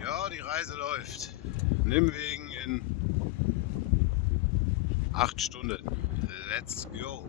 Ja, die Reise läuft. Nijmwegen in 8 Stunden. Let's go!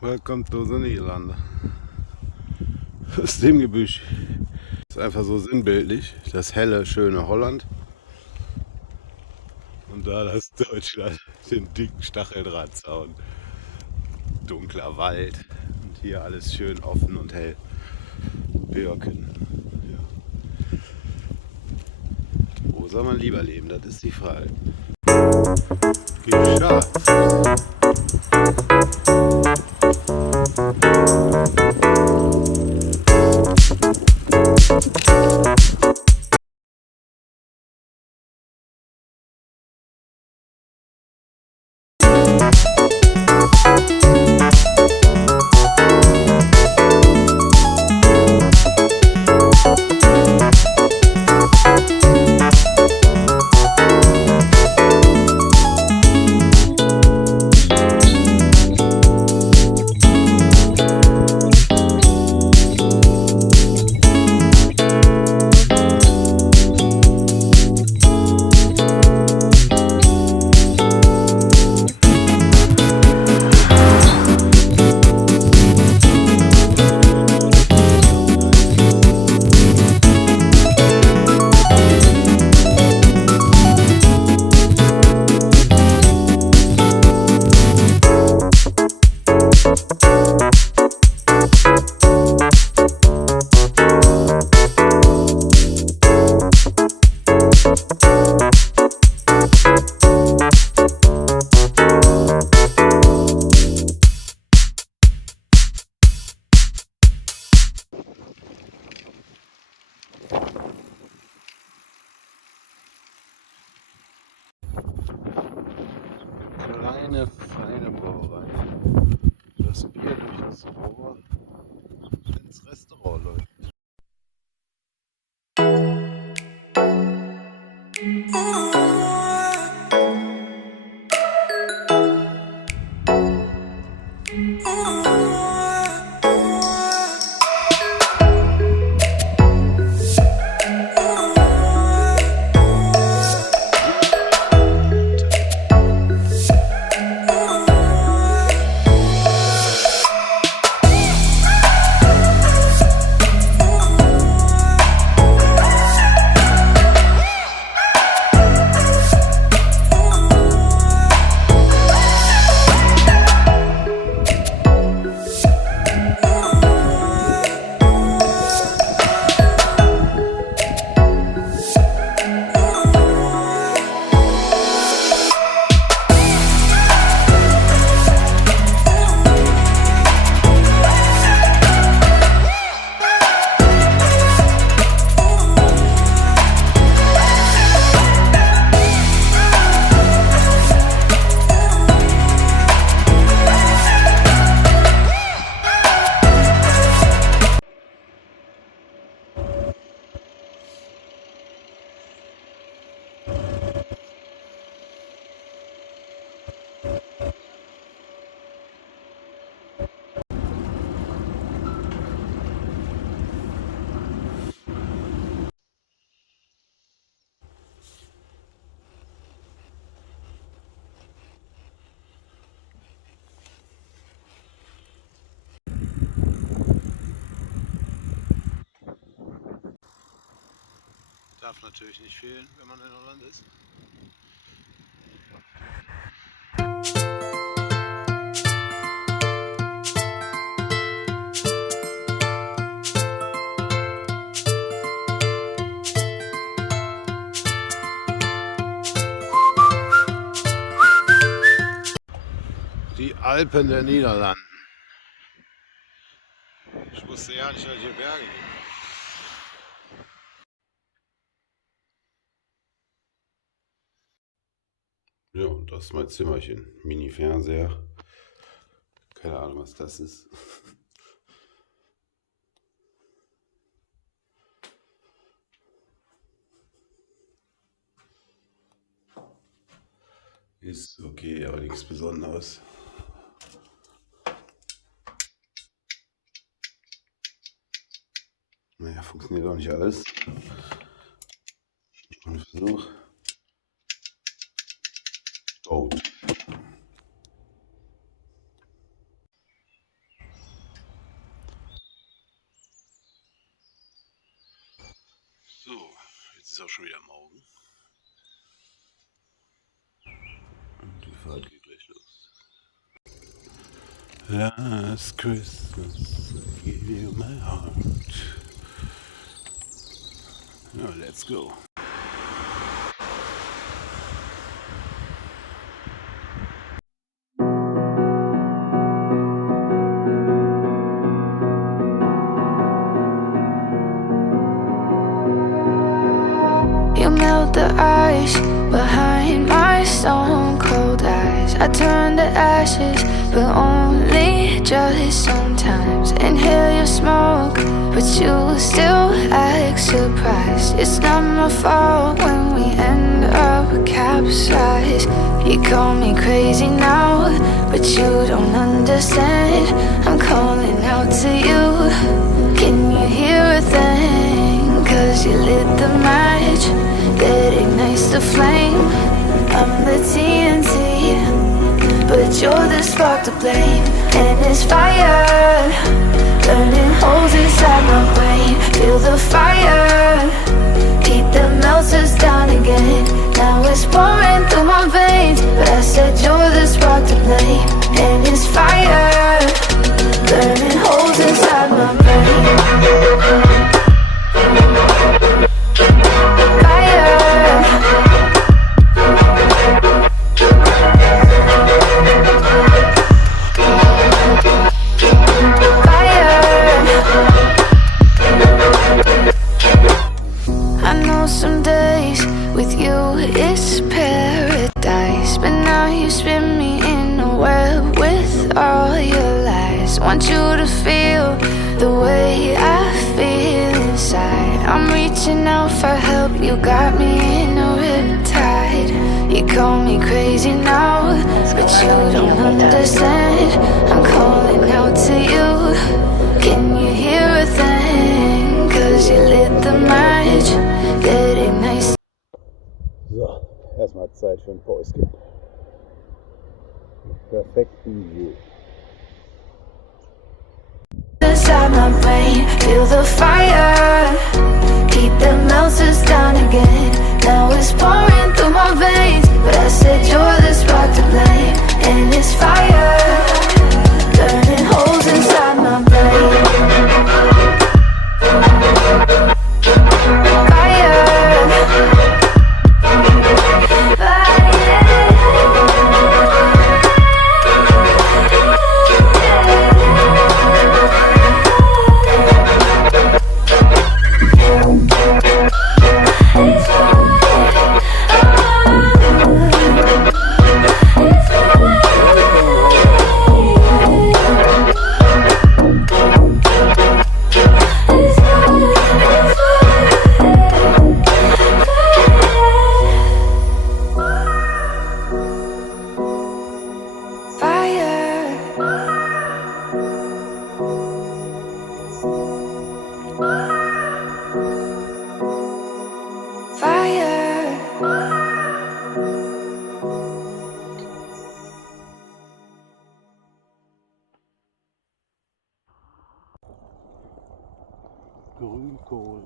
Welcome to the Niederlande. Aus dem Gebüsch. Das ist einfach so sinnbildlich. Das helle, schöne Holland. Und da das Deutschland, den dicken Stacheldrahtzaun. Dunkler Wald. Und hier alles schön offen und hell. Birken. Ja. Wo soll man lieber leben? Das ist die Frage. Geschafft! Kleine, feine Bohrerei. Das Bier durch das Rohr ins Restaurant läuft. darf natürlich nicht fehlen, wenn man in Holland ist. Die Alpen der Niederlanden. Ich wusste ja nicht, dass es hier Berge gibt. Ja, und das ist mein Zimmerchen. Mini-Fernseher. Keine Ahnung, was das ist. Ist okay, aber nichts Besonderes. Naja, funktioniert auch nicht alles. Ein Versuch. Tot. So, jetzt ist auch schon wieder morgen. Und die Fahrt geht gleich los. Last Christmas, I gave you my heart. Now let's go. You melt the ice behind my stone cold eyes. I turn to ashes, but only just sometimes. Inhale your smoke, but you still act surprised. It's not my fault when we end up capsized. You call me crazy now, but you don't understand. I'm calling out to you. Can you hear a thing? 'Cause you lit the match that ignites the flame. I'm the TNT, but you're the spark to blame. And it's fire, burning holes inside my brain. Feel the fire, heat that melts us down again. Now it's pouring through my veins, but I said you're the spark to blame. And it's fire, burning holes inside my brain. Some days with you is paradise, but now you spin me in a web with all your lies. Want you to feel the way I feel inside. I'm reaching out for help, you got me in a riptide. You call me crazy now, but you don't understand. I'm calling out to you. Can you hear a thing? 'Cause you lit the match. So, erstmal Zeit für ein Päuschen. Perfekten View. Inside my brain, feel the fire, heat that melts us down again. Now it's pouring through my veins, but I said you're the spark to blame. And it's fire, burning holes inside my brain. Grünkohl.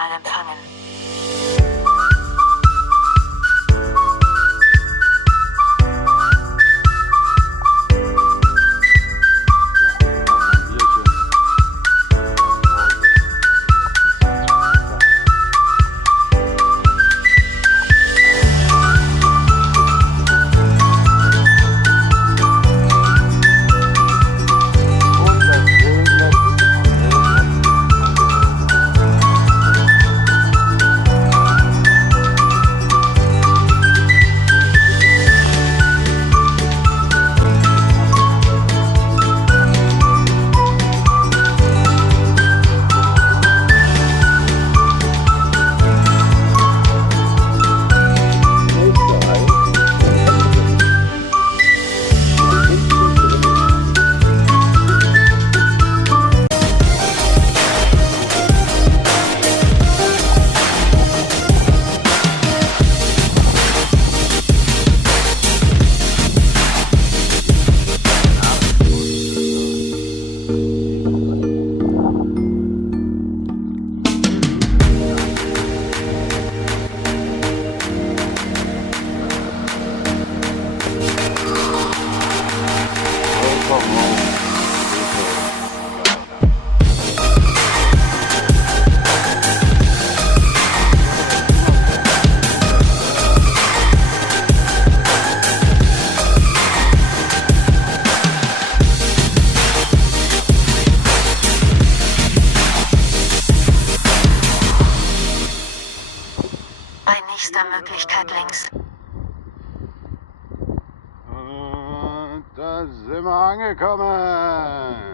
international empfangen. Bei nächster Möglichkeit links. Und da sind wir angekommen.